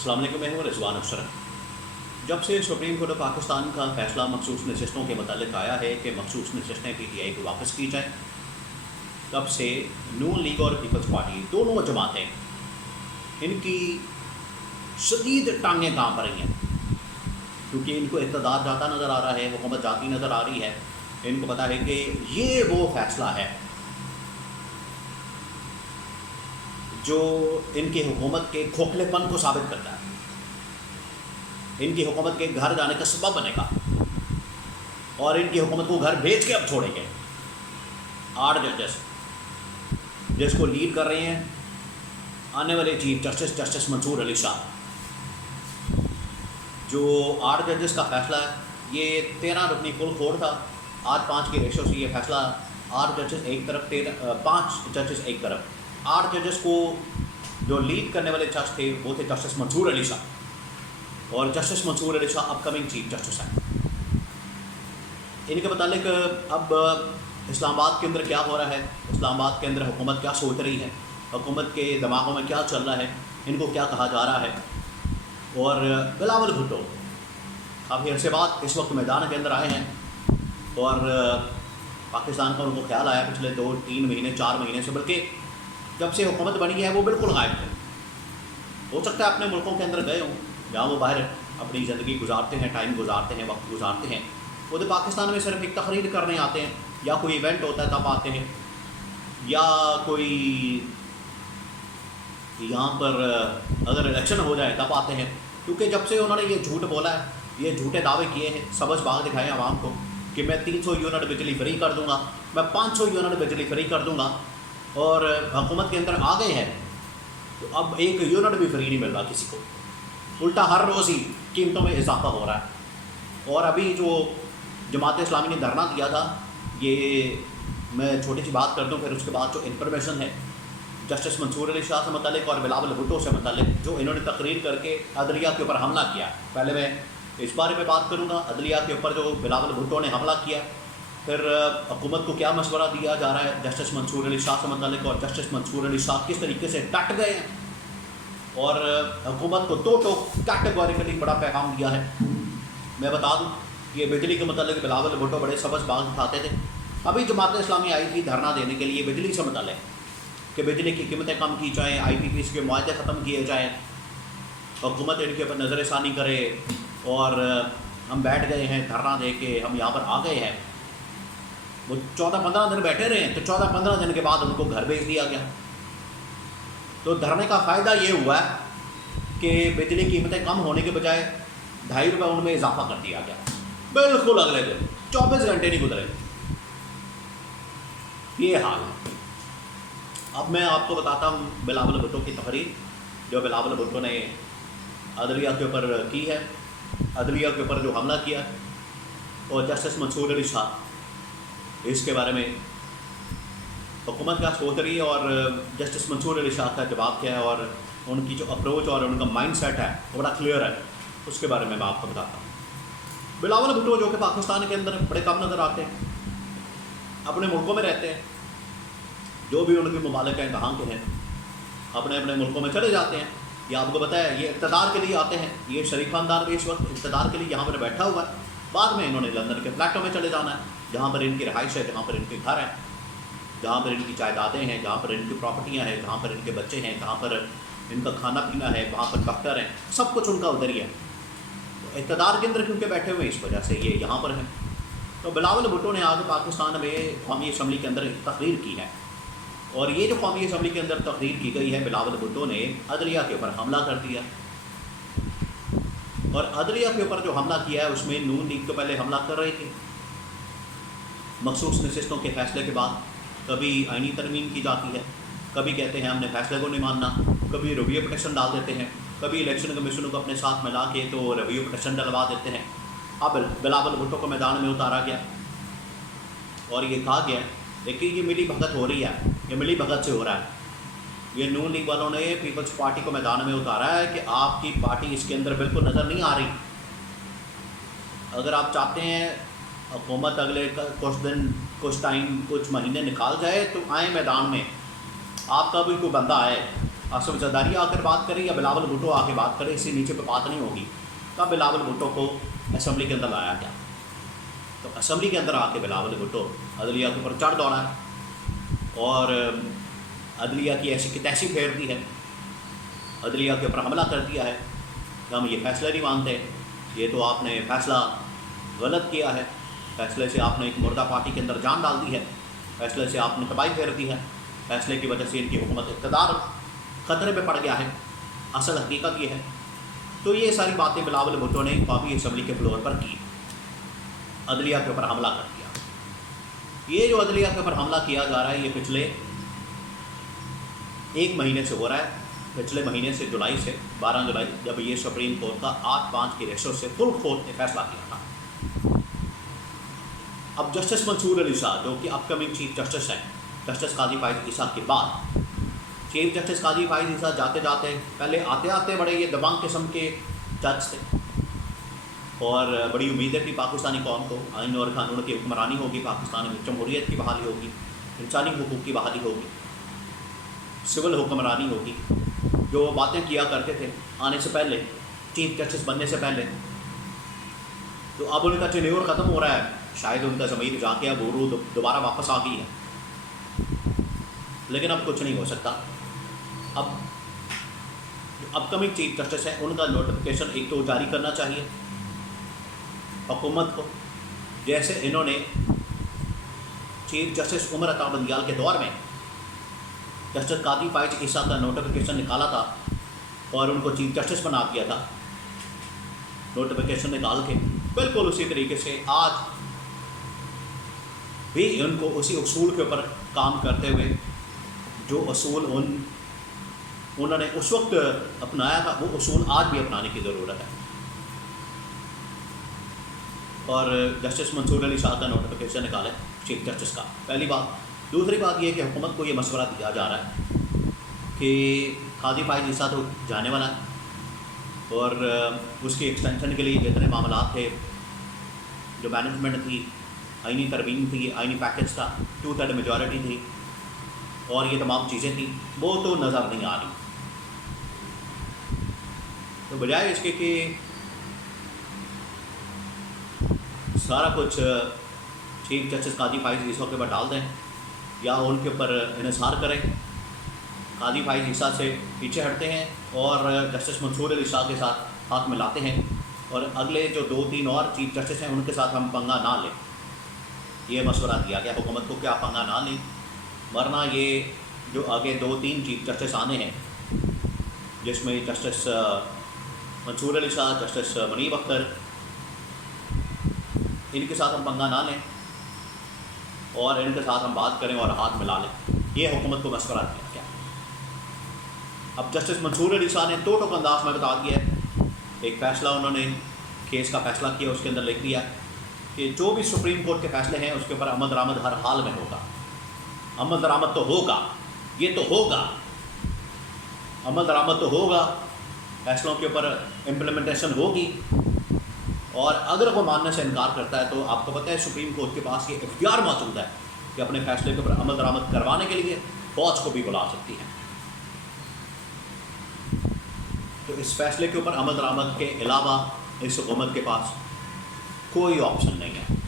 अस्सलाम वालेकुम, मैं हूँ रिजवान अफसर। जब से सुप्रीम कोर्ट ऑफ पाकिस्तान का फैसला मखसूस नशिस्तों के मतलब आया है कि मखसूस नशिस्तें PTI को वापस की जाएँ, तब से नून लीग और पीपल्स पार्टी दोनों जमातें इनकी शदीद टांगें कांप रही हैं, क्योंकि इनको इक़्तिदार जाता नज़र आ रहा है, हुकूमत जाती नज़र आ रही है। इनको पता है कि ये वो फैसला है जो इनकी हुकूमत के खोखलेपन को साबित करता है, इनकी हुकूमत के घर जाने का सबब बनेगा और इनकी हुकूमत को घर भेज के अब छोड़ेंगे। 8 जजेस जिसको लीड कर रहे हैं आने वाले चीफ जस्टिस मंसूर अली शाह। जो 8 जजेस का फैसला है, ये 13 रुकनी फुल कोर्ट था। आज 5 की रेशो से ये फैसला 8 जजेस एक तरफ, 5 जजेस एक तरफ। 8 जजेस को जो लीड करने वाले जज थे वो थे जस्टिस मंसूर अली शाह, और justice Mansoor Ali Shah upcoming chief justice हैं। इनके मुतालिक अब इस्लामाबाद के अंदर क्या हो रहा है, इस्लामाबाद के अंदर हुकूमत क्या सोच रही है, हुकूमत के दिमागों में क्या चल रहा है, इनको क्या कहा जा रहा है। और बिलावल भुट्टो काफ़ी अरसे बाद इस वक्त मैदान के अंदर आए हैं, और पाकिस्तान का उनको ख्याल आया पिछले 2-3 महीने 4 महीने से, बल्कि जब से हुकूमत बनी है वो बिल्कुल गायब थे। हो सकता है अपने मुल्कों के अंदर गए हों, जहाँ वो बाहर अपनी ज़िंदगी गुजारते हैं, टाइम गुजारते हैं, वक्त गुजारते हैं। वो तो पाकिस्तान में सिर्फ एक तकरीर करने आते हैं, या कोई इवेंट होता है तब आते हैं, या कोई यहाँ पर अगर इलेक्शन हो जाए तब आते हैं। क्योंकि जब से उन्होंने ये झूठ बोला है, ये झूठे दावे किए हैं, सबज बाग दिखाए आवाम को कि मैं 300 यूनिट बिजली फ्री कर दूँगा, मैं 500 यूनिट बिजली फ्री कर दूँगा, और हुकूमत के अंदर आ गए हैं तो अब 1 यूनिट भी फ्री नहीं मिल रहा किसी को, उल्टा हर रोज़ ही कीमतों में इजाफा हो रहा है। और अभी जो जमात इस्लामी ने धरना दिया था, ये मैं छोटी सी बात कर दूं, फिर उसके बाद जो इन्फॉर्मेशन है जस्टिस मंसूर अली शाह से मतलब और बिलावल भुट्टो से मतलब, जो इन्होंने तकरीर करके अदलिया के ऊपर हमला किया। पहले मैं इस बारे में बात करूँगा, अदलिया के ऊपर जो बिलावल भुट्टो ने हमला किया, फिर हुकूमत को क्या मशवरा दिया जा रहा है जस्टिस मंसूर अली शाह से मतलब, और जस्टिस मंसूर अली शाह किस तरीके से डट गए हैं और हुकूमत को तो कैटेगोरिकली बड़ा पैगाम दिया है। मैं बता दूं, ये बिजली के मतलब बिलावल भुट्टो बड़े सबज बाग दिखाते थे। अभी जमात इस्लामी आई थी धरना देने के लिए बिजली से मतलब कि बिजली की कीमतें कम की जाएँ, IPPs के मुआहदे ख़त्म किए जाएँ, हुकूमत इनके ऊपर नज़रसानी करे, और हम बैठ गए हैं धरना दे के, हम यहाँ पर आ गए हैं। वो 14-15 दिन बैठे रहे हैं, तो 14-15 दिन के बाद उनको घर भेज दिया गया। तो धरने का फ़ायदा ये हुआ कि बिजली की कीमतें कम होने के बजाय 2.5 रुपये उनमें इजाफा कर दिया गया, बिल्कुल अगले दिन, 24 घंटे नहीं गुजरे, ये हाल है। अब मैं आपको बताता हूँ बिलावल भुट्टो की तकरीर, जो बिलावल भुट्टो ने अदलिया के ऊपर की है, अदलिया के ऊपर जो हमला किया, और जस्टिस मंसूर अली शाह इसके बारे में हुकूमत क्या सोच रही है और जस्टिस मंसूर अली शाह का जवाब क्या है, और उनकी जो अप्रोच और उनका माइंड सेट है वो बड़ा क्लियर है, उसके बारे में मैं आपको बताता हूँ। बिलावल भुट्टो जो कि पाकिस्तान के अंदर बड़े कम नज़र आते हैं, अपने मुल्कों में रहते हैं, जो भी उनके ममालिक हैं कहाँ के हैं, अपने अपने मुल्कों में चले जाते हैं। ये आपको बताया, ये इक़्तिदार के लिए आते हैं, ये शरीफ खानदान भी इस वक्त इक़्तिदार के लिए यहाँ पर बैठा हुआ है। बाद में इन्होंने लंदन के फ्लैटों में चले जाना है, जहाँ पर इनकी रहाइश है, जहाँ पर इनके घर हैं, जहाँ पर इनकी जायदादें हैं, जहाँ पर इनकी प्रॉपर्टियाँ हैं, जहाँ पर इनके बच्चे हैं, जहाँ पर इनका खाना पीना है, वहाँ पर डॉक्टर हैं, सब कुछ उनका उधर ही है। तो इक़्तिदार के अंदर क्योंकि बैठे हुए इस वजह से ये यहाँ पर हैं। तो बिलावल भुट्टो ने आगे पाकिस्तान में कौमी असम्बली के अंदर तकरीर की है, और ये जो कौमी असम्बली के अंदर तकरीर की गई है, बिलावल भुट्टो ने अदलिया के ऊपर हमला कर दिया। और अदलिया के ऊपर जो हमला किया है उसमें नून लीग तो पहले हमला कर रही थी, मखसूस नशिस्तों के फैसले के बाद कभी आईनी तरमीम की जाती है, कभी कहते हैं हमने फैसले को नहीं मानना, कभी रिव्यू पिटीशन डाल देते हैं, कभी इलेक्शन कमीशन को अपने साथ मिला के तो रिव्यू पिटीशन डलवा देते हैं। अब बिलावल भुट्टो को मैदान में उतारा गया और ये कहा गया, देखिए ये मिली भगत हो रही है, ये मिली भगत से हो रहा है। ये नून लीग वालों ने पीपल्स पार्टी को मैदान में उतारा है कि आपकी पार्टी इसके अंदर बिल्कुल नज़र नहीं आ रही। अगर आप चाहते हैं हुकूमत अगले कुछ दिन, कुछ टाइम, कुछ महीने निकाल जाए तो आए मैदान में, आपका भी कोई बंदा आए आसिफ जरदारी आकर बात करे या बिलावल भुट्टो आके बात करे, इससे नीचे पे बात नहीं होगी। तब बिलावल भुट्टो को असम्बली के अंदर लाया गया। तो असम्बली के अंदर आके बिलावल भुट्टो अदलिया के ऊपर चढ़ दौड़ा और अदलिया की ऐसी की तैसी फेर दी है, अदलिया के ऊपर हमला कर दिया है कि हम ये फैसला नहीं मानते, ये तो आपने फ़ैसला गलत किया है, फ़ैसले से आपने एक मुर्दा पार्टी के अंदर जान डाल दी है, फ़ैसले से आपने तबाही फेर दी है, फ़ैसले की वजह से इनकी हुकूमत इक़्तिदार ख़तरे में पड़ गया है, असल हकीकत ये है। तो ये सारी बातें बिलावल भुट्टो ने कौमी असम्बली के फ्लोर पर की, अदलिया के ऊपर हमला कर दिया। ये जो अदलिया के ऊपर हमला किया जा रहा है ये पिछले 1 महीने से हो रहा है। पिछले महीने से जुलाई से 12 जुलाई जब ये सुप्रीम कोर्ट का 8-5 के रेशो से फुल कोर्ट ने फैसला किया था। अब जस्टिस मंसूर अली शाह जो कि अपकमिंग चीफ जस्टिस हैं, जस्टिस काजी फाइज ईसा के बाद चीफ जस्टिस काजी फाइज ईसा जाते जाते पहले आते आते बड़े ये दबंग किस्म के जज थे और बड़ी उम्मीदें थी पाकिस्तानी कौम को, आइन और कानून की हुक्मरानी होगी, पाकिस्तान में जमहूरियत की बहाली होगी, इंसानी हुकूक की बहाली होगी, सिविल हुक्मरानी होगी। जो बातें किया करते थे आने से पहले, चीफ जस्टिस बनने से पहले, तो अब उनका टेन्योर ख़त्म हो रहा है, शायद उनका ज़मीर जाके अब उरू दोबारा वापस आ गई है, लेकिन अब कुछ नहीं हो सकता। अब अपकमिंग चीफ जस्टिस है उनका नोटिफिकेशन एक तो जारी करना चाहिए हुकूमत को, जैसे इन्होंने चीफ जस्टिस उमर अता बंदियाल के दौर में जस्टिस काजी फाइज ईसा का नोटिफिकेशन निकाला था और उनको चीफ जस्टिस बना दिया था नोटिफिकेशन निकाल के। बिल्कुल उसी तरीके से आज भी उनको उसी उसूल के ऊपर काम करते हुए जो उसूल उन्होंने उस वक्त अपनाया था वो उसूल आज भी अपनाने की ज़रूरत है। और जस्टिस मंसूर अली शाह का नोटिफिकेशन निकाले चीफ जस्टिस का, पहली बात। दूसरी बात यह कि हुकूमत को ये मशवरा दिया जा रहा है कि काजी फाइज ईसा तो जाने वाला है और उसकी एक्सटेंशन के लिए जितने मामला थे, जो मैनेजमेंट थी, आइनी तरमीम थी, आइनी पैकेज था, 2/3 मेजॉरिटी थी और ये तमाम चीज़ें थी, वो तो नज़र नहीं आ रही। तो बजाय इसके कि सारा कुछ चीफ जस्टिस काजी फाइज ईसा के ऊपर डाल दें या उनके ऊपर इन्हिसार करें, काजी फाइज ईसा से पीछे हटते हैं और जस्टिस मंसूर अली शाह के साथ हाथ मिलाते हैं और अगले जो 2-3 और चीफ जस्टिस हैं उनके साथ हम पंगा ना लें। ये मशवरा दिया गया हुकूमत को कि आप पंगा ना लें, वरना ये जो आगे 2-3 चीफ जस्टिस आने हैं जिसमें जस्टिस मंसूर अली शाह, जस्टिस मुनीब अख्तर, इनके साथ हम पंगा ना लें और इनके साथ हम बात करें और हाथ मिला लें। ये हुकूमत को मशवरा दिया गया। अब जस्टिस मंसूर अली शाह ने टोटक अंदाज में बता दिया है, एक फ़ैसला उन्होंने केस का फ़ैसला किया, उसके अंदर लिख दिया कि जो भी सुप्रीम कोर्ट के फ़ैसले हैं उसके ऊपर अमल दरामद हर हाल में होगा। अमल दरामद तो होगा, ये तो होगा, अमल दरामद तो होगा, फैसलों के ऊपर इम्प्लीमेंटेशन होगी। और अगर वो मानने से इनकार करता है तो आपको पता है सुप्रीम कोर्ट के पास ये इख्तियार मौजूद है कि अपने फैसले के ऊपर अमल दरामद करवाने के लिए फौज को भी बुला सकती है। तो इस फैसले के ऊपर अमल दरामद के अलावा इस हुकूमत के पास कोई ऑप्शन नहीं है।